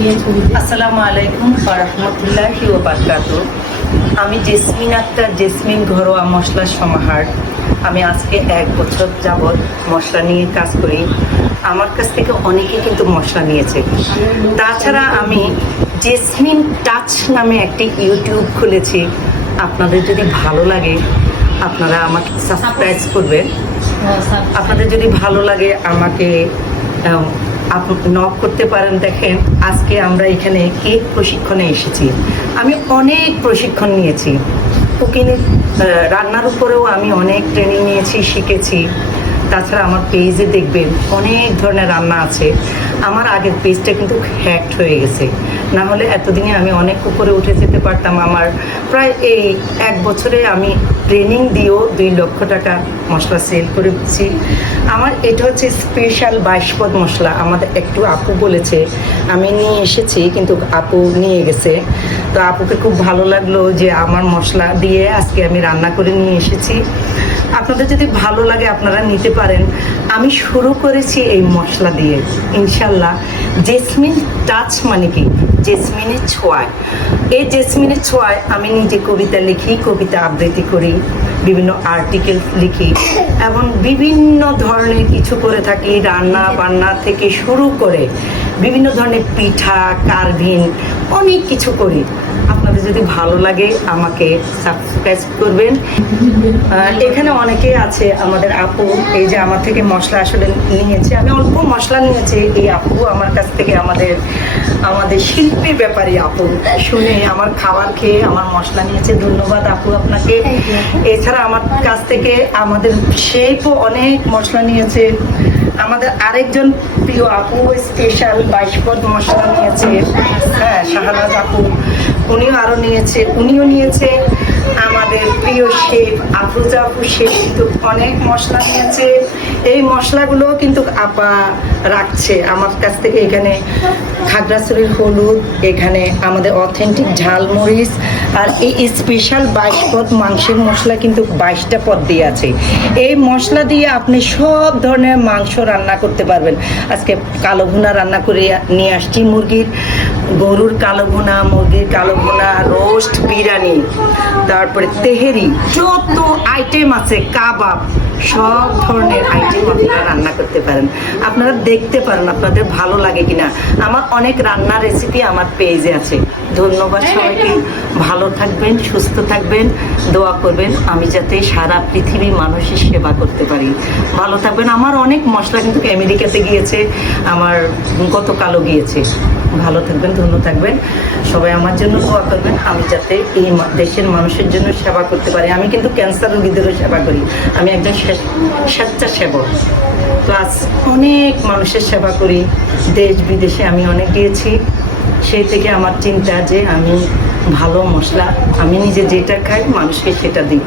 আসসালামু আলাইকুম ওয়া রাহমাতুল্লাহি ওয়া বারাকাতুহু। আমি জেসমিন আক্তার, জেসমিন ঘরোয়া মশলার সমাহার। আমি আজকে 1 বছর যাবৎ মশলা নিয়ে কাজ করি। আমার কাছ থেকে অনেকে কিন্তু মশলা নিয়েছে। তাছাড়া আমি জেসমিন টাচ নামে একটি ইউটিউব খুলেছি। আপনাদের যদি ভালো লাগে আপনারা আমাকে সাবস্ক্রাইব করবেন। আপনাদের যদি ভালো লাগে আমাকে নক করতে পারেন। দেখেন, আজকে আমরা এখানে কেক প্রশিক্ষণে এসেছি। আমি অনেক প্রশিক্ষণ নিয়েছি, কুকিংয়ের রান্নার উপরেও আমি অনেক ট্রেনিং নিয়েছি, শিখেছি। তাছাড়া আমার পেজে দেখবেন অনেক ধরনের রান্না আছে। আমার আগের পেজটা কিন্তু হ্যাকড হয়ে গেছে, না হলে এতদিনে আমি অনেক উপরে উঠে যেতে পারতাম। আমার প্রায় এই 1 বছরে আমি ট্রেনিং দিয়েও 2 লক্ষ টাকা মশলা সেল করেছি। আমার এটা হচ্ছে স্পেশাল 22 পদ মশলা। আমাদের একটু আপু বলেছে, আমি নিয়ে এসেছি কিন্তু আপু নিয়ে গেছে। তো আপুকে খুব ভালো লাগলো যে আমার মশলা দিয়ে আজকে আমি রান্না করে নিয়ে এসেছি। আপনাদের যদি ভালো লাগে আপনারা নিতে পারেন। আমি শুরু করেছি এই মশলা দিয়ে, ইনশাল্লাহ। জেসমিন টাচ মানে কি? জেসমিনের ছোঁয়ায়। এই জেসমিনের ছোঁয়ায় আমি নিজে কবিতা লিখি, কবিতা আবৃত্তি করি, বিভিন্ন আর্টিকেল লিখি এবং বিভিন্ন ধরনের কিছু করে থাকি। রান্না বান্না থেকে শুরু করে বিভিন্ন ধরনের পিঠা, কারভিন, অনেক কিছু করি। আপনাদের যদি ভালো লাগে আমাকে সাবস্ক্রাইব করবেন। এখানে অনেকেই আছে আমাদের আপু, এই যে আমার থেকে মশলা আসলে নিয়েছে। আমি অল্প মশলা নিয়েছি। এই আপু আমার কাছ থেকে আমাদের শিল্পীর ব্যাপারে আপু শুনে আমার খাবার খেয়ে আমার মশলা নিয়েছে। ধন্যবাদ আপু আপনাকে। এছাড়া আমার কাছ থেকে আমাদের শেফও অনেক মশলা নিয়েছে। আমাদের আরেকজন প্রিয় আপু স্পেশাল 22 পদ মশলা নিয়েছে। হ্যাঁ, শাহনাজ আপু, উনিও আরও নিয়েছে। উনিও নিয়েছে আমাদের প্রিয় শেফ আফরোজা আপু, শেফ কিন্তু অনেক মশলা নিয়েছে। এই মশলাগুলো কিন্তু আপা রাখছে আমার কাছ থেকে। এখানে খাগড়াছড়ির হলুদ, এখানে আমাদের অথেন্টিক ঝালমরিচ, আর এই স্পেশাল 22 পদ মাংসের মশলা কিন্তু 22টা পদ দিয়ে আছে। এই মশলা দিয়ে আপনি সব ধরনের মাংস রান্না করতে পারবেন। আজকে কালো ভুনা রান্না করে নিয়ে আসছি। গরুর কালো ভুনা, মুরগির কালো ভুনা, রোস্ট, বিরিয়ানি, তারপরে তেহেরি, যত আইটেম আছে, কাবাব, সব ধরনের আইটেম আপনারা রান্না করতে পারেন। আপনারা দেখতে পারেন আপনাদের ভালো লাগে কিনা। আমার অনেক রান্নার রেসিপি আমার পেজে আছে। ধন্যবাদ সবাইকে। ভালো থাকবেন, সুস্থ থাকবেন, দোয়া করবেন আমি যাতে সারা পৃথিবীর মানুষের সেবা করতে পারি। ভালো থাকবেন। আমার অনেক মশলা কিন্তু আমেরিকাতে গিয়েছে, আমার গতকালও গিয়েছে। ভালো থাকবেন, ধন্য থাকবেন। সবাই আমার জন্য দোয়া করবেন আমি যাতে এই দেশের মানুষের জন্য সেবা করতে পারি। আমি কিন্তু ক্যান্সার রোগীদেরও সেবা করি। আমি একজন স্বেচ্ছাসেবক, প্লাস অনেক মানুষের সেবা করি। দেশ বিদেশে আমি অনেক গিয়েছি। সেই থেকে আমার চিন্তা যে আমি ভালো মশলা, আমি নিজে যেটা খাই মানুষকে সেটা দিব।